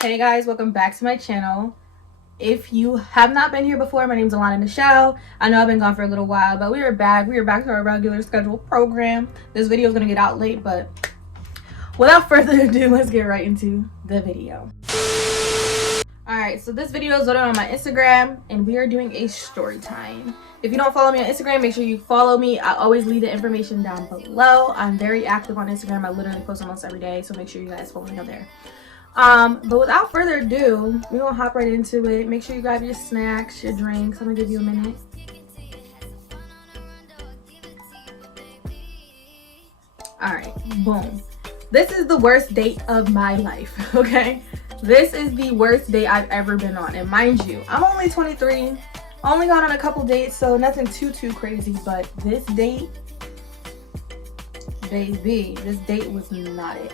Hey guys, welcome back to my channel. If you have not been here before, my name is Alana Nichelle. I know I've been gone for a little while, but we are back. We are back to our regular scheduled program. This video is going to get out late, but without further ado, let's get right into the video. Alright, so this video is loaded on my Instagram, and we are doing a story time. If you don't follow me on Instagram, make sure you follow me. I always leave the information down below. I'm very active on Instagram. I literally post almost every day, so make sure you guys follow me on there. But without further ado, we're gonna hop right into it. Make sure you grab your snacks, your drinks. I'm gonna give you a minute. Alright, boom. This is the worst date of my life, okay? This is the worst date I've ever been on. And mind you, I'm only 23. I only gone on a couple dates, so nothing too crazy. But this date, baby, this date was not it.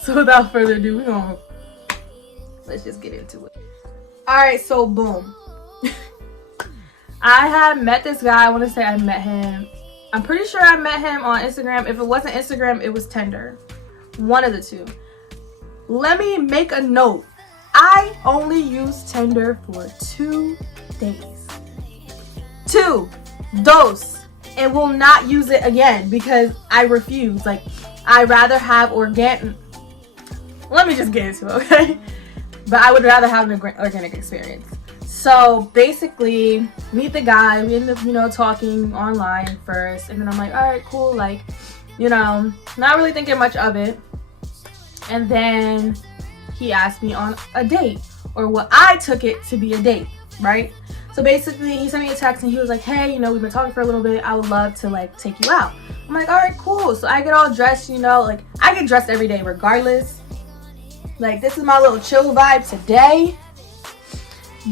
So without further ado, let's just get into it. Alright, so boom. I had met this guy. I want to say I met him. I'm pretty sure I met him on Instagram. If it wasn't Instagram, it was Tinder. One of the two. Let me make a note. I only used Tinder for 2 days. 2 dos. And will not use it again because I refuse. Like, I'd rather have organic. Let me just get into it, okay? But I would rather have an organic experience. So basically, meet the guy. We end up, talking online first, and then I'm like, all right, cool. Like, not really thinking much of it. And then he asked me on a date, or what I took it to be a date, right? So basically, he sent me a text and he was like, hey, we've been talking for a little bit. I would love to like take you out. I'm like, all right, cool. So I get all dressed, like I get dressed every day regardless. Like, this is my little chill vibe today,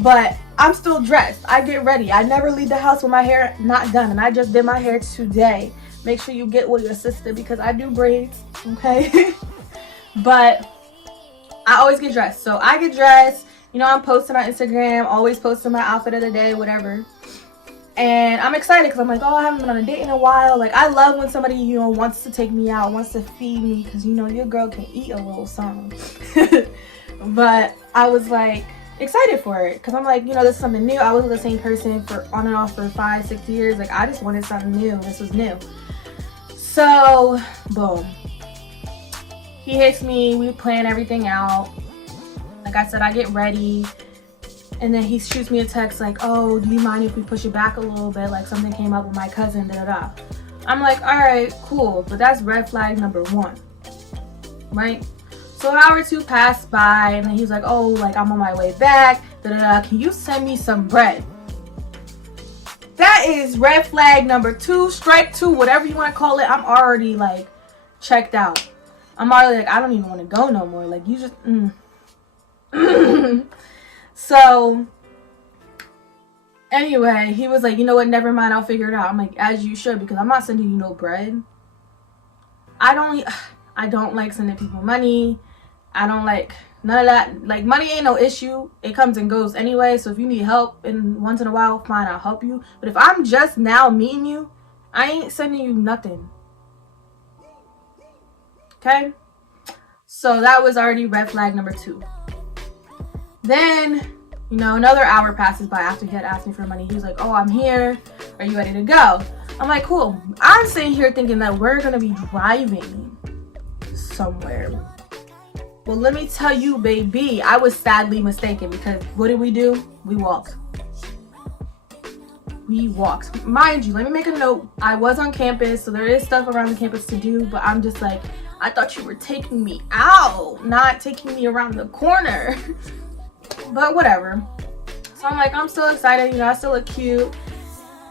but I'm still dressed. I get ready. I never leave the house with my hair not done, and I just did my hair today. Make sure you get with your sister because I do braids, okay? But I always get dressed. So I get dressed. I'm posting on Instagram, always posting my outfit of the day, whatever. And I'm excited because I'm like, oh, I haven't been on a date in a while. Like, I love when somebody, wants to take me out, wants to feed me, because, your girl can eat a little something. But I was, like, excited for it because I'm like, this is something new. I was with the same person for on and off for 5-6 years. Like, I just wanted something new. This was new. So, boom. He hits me. We plan everything out. Like I said, I get ready. And then he shoots me a text like, oh, do you mind if we push it back a little bit? Like, something came up with my cousin, da-da-da. I'm like, all right, cool. But that's red flag number 1, right? So an hour or 2 passed by, and then he's like, oh, like, I'm on my way back, da-da-da. Can you send me some bread? That is red flag number 2, strike 2, whatever you want to call it. I'm already, like, checked out. I'm already like, I don't even want to go no more. Like, you just, So, anyway, he was like, you know what, never mind, I'll figure it out. I'm like, as you should, because I'm not sending you no bread. I don't like sending people money. I don't like none of that. Like, money ain't no issue. It comes and goes anyway. So if you need help once in a while, fine, I'll help you. But if I'm just now meeting you, I ain't sending you nothing. Okay? So that was already red flag number 2. Then, another hour passes by after he had asked me for money. He was like, oh, I'm here. Are you ready to go? I'm like, cool. I'm sitting here thinking that we're going to be driving somewhere. Well, let me tell you, baby, I was sadly mistaken because what did we do? We walked. We walked. Mind you, let me make a note. I was on campus, so there is stuff around the campus to do, but I'm just like, I thought you were taking me out, not taking me around the corner. But whatever. So I'm like, I'm still excited, I still look cute.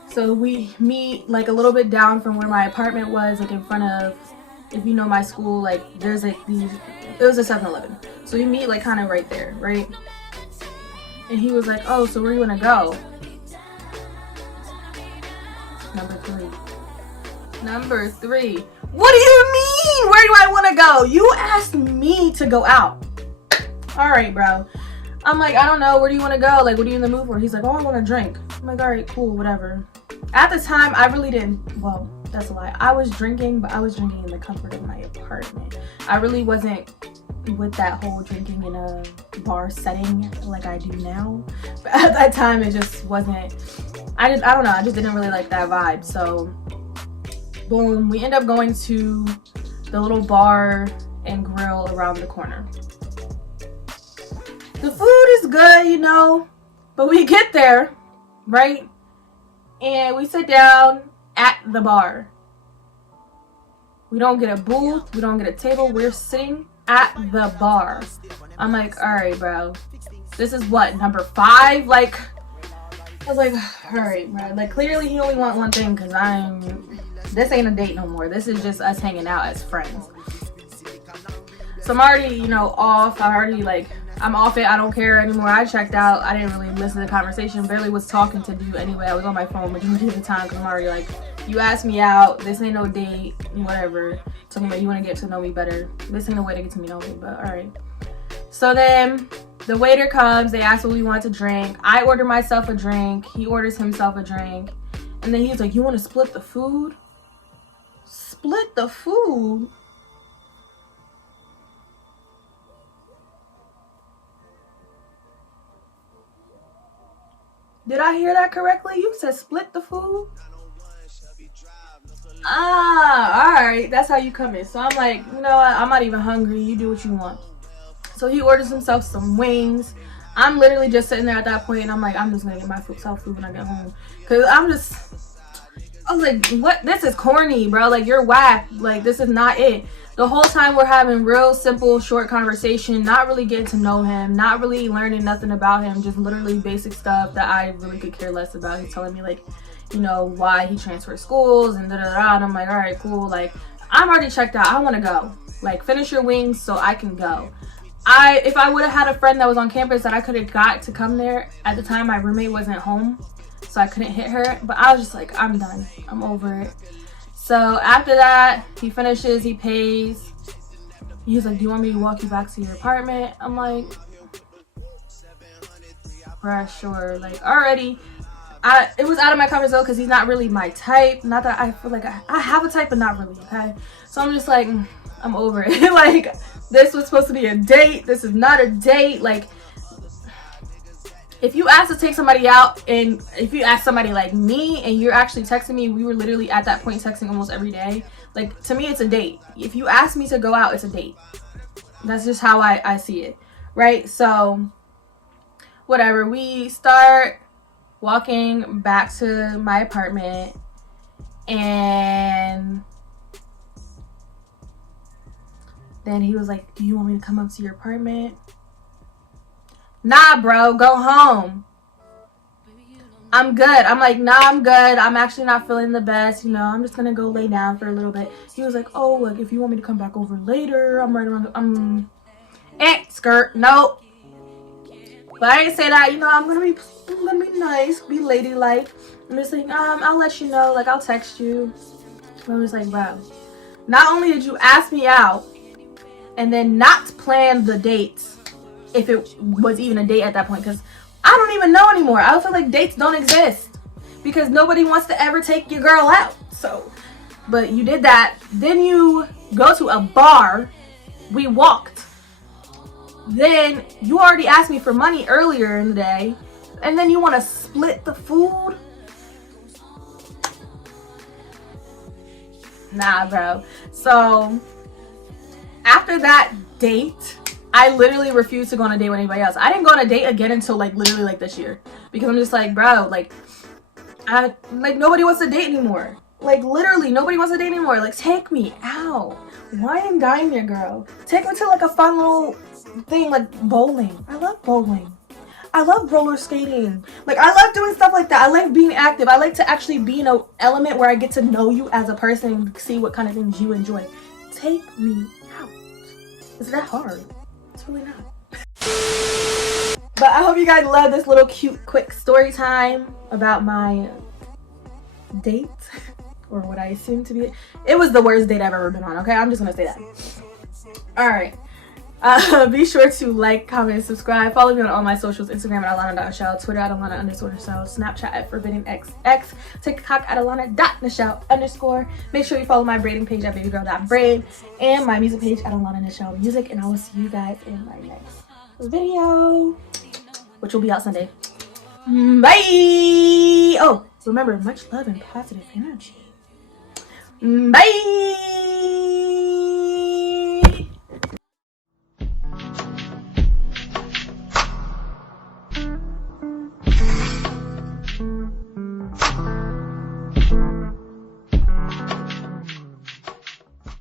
So we meet like a little bit down from where my apartment was, like in front of, if you know my school, like there's like it was a 7-Eleven. So we meet like kind of right there, right? And he was like, oh, so where you wanna go? Number three. What do you mean? Where do I wanna go? You asked me to go out. All right, bro. I'm like, I don't know. Where do you want to go? Like, what are you in the mood for? He's like, oh, I want to drink. I'm like, all right, cool, whatever. At the time, I really didn't, well, that's a lie. I was drinking, but I was drinking in the comfort of my apartment. I really wasn't with that whole drinking in a bar setting like I do now. But at that time, it just wasn't. I don't know. I just didn't really like that vibe. So, boom, we end up going to the little bar and grill around the corner. The food is good, you know, but we get there, right? And we sit down at the bar. We don't get a booth. We don't get a table. We're sitting at the bar. I'm like, all right, bro. This is what, number 5? Like, I was like, all right, bro. Like, clearly he only want one thing because this ain't a date no more. This is just us hanging out as friends. So I'm already, you know, off. I'm off it. I don't care anymore. I checked out. I didn't really listen to the conversation. Barely was talking to do anyway. I was on my phone majority of the time because I'm already like, you asked me out. This ain't no date. Whatever. Talking about you want to get to know me better. This ain't a way to get to know me, but all right. So then the waiter comes. They ask what we want to drink. I order myself a drink. He orders himself a drink. And then he's like, you want to split the food? Split the food? Did I hear that correctly? You said split the food? Alright. That's how you come in. So I'm like, you know what? I'm not even hungry. You do what you want. So he orders himself some wings. I'm literally just sitting there at that point, and I'm like, I'm just gonna get myself food when I get home. Because I was like, what? This is corny, bro. Like, you're whack. Like, this is not it. The whole time we're having real simple, short conversation, not really getting to know him, not really learning nothing about him, just literally basic stuff that I really could care less about. He's telling me, like, you know, why he transferred schools and da-da-da. And I'm like, all right, cool. Like, I'm already checked out. I want to go. Like, finish your wings so I can go. If I would have had a friend that was on campus that I could have got to come there, at the time my roommate wasn't home, so I couldn't hit her. But I was just like, I'm done. I'm over it. So after that, he finishes, he pays. He's like, do you want me to walk you back to your apartment? I'm like, bruh, sure. Like, already. It was out of my comfort zone because he's not really my type. Not that I feel like I have a type, but not really, okay? So I'm just like, I'm over it. Like, this was supposed to be a date. This is not a date. Like, if you ask to take somebody out, and if you ask somebody like me and you're actually texting me, we were literally at that point texting almost every day. Like, to me, it's a date. If you ask me to go out, it's a date. That's just how I see it, right? So, whatever. We start walking back to my apartment, and then he was like, do you want me to come up to your apartment? Nah, bro, go home. I'm good. I'm like, nah, I'm good. I'm actually not feeling the best. You know, I'm just gonna go lay down for a little bit. He was like, oh, like, if you want me to come back over later, I'm right around skirt. Nope. But I didn't say that. You know, I'm gonna be nice, be ladylike. I'm just like, I'll let you know. Like, I'll text you. I was like, wow. Not only did you ask me out and then not plan the dates, if it was even a date at that point, because I don't even know anymore. I feel like dates don't exist because nobody wants to ever take your girl out. So, but you did that. Then you go to a bar. We walked. Then you already asked me for money earlier in the day, and then you want to split the food? Nah, bro. So after that date, I literally refused to go on a date with anybody else. I didn't go on a date again until like literally like this year, because I'm just like, bro, like nobody wants to date anymore. Like, literally nobody wants to date anymore. Like, take me out. Wine and dine me, girl. Take me to like a fun little thing like bowling. I love bowling. I love roller skating. Like, I love doing stuff like that. I like being active. I like to actually be in an element where I get to know you as a person and see what kind of things you enjoy. Take me out. Is that hard? It's really not. But I hope you guys love this little cute quick story time about my date, or what I assume to be it. It was the worst date I've ever been on, okay? I'm just gonna say that. Alright. Be sure to like, comment, subscribe. Follow me on all my socials: Instagram at Alana.Nichelle, Twitter at Alana_Nichelle, Snapchat at ForbiddenXX, TikTok at Alana.Nichelle_. Make sure you follow my braiding page at babygirl.braid and my music page at Alana Nichelle Music. And I will see you guys in my next video, which will be out Sunday. Bye. Oh, remember, much love and positive energy. Bye.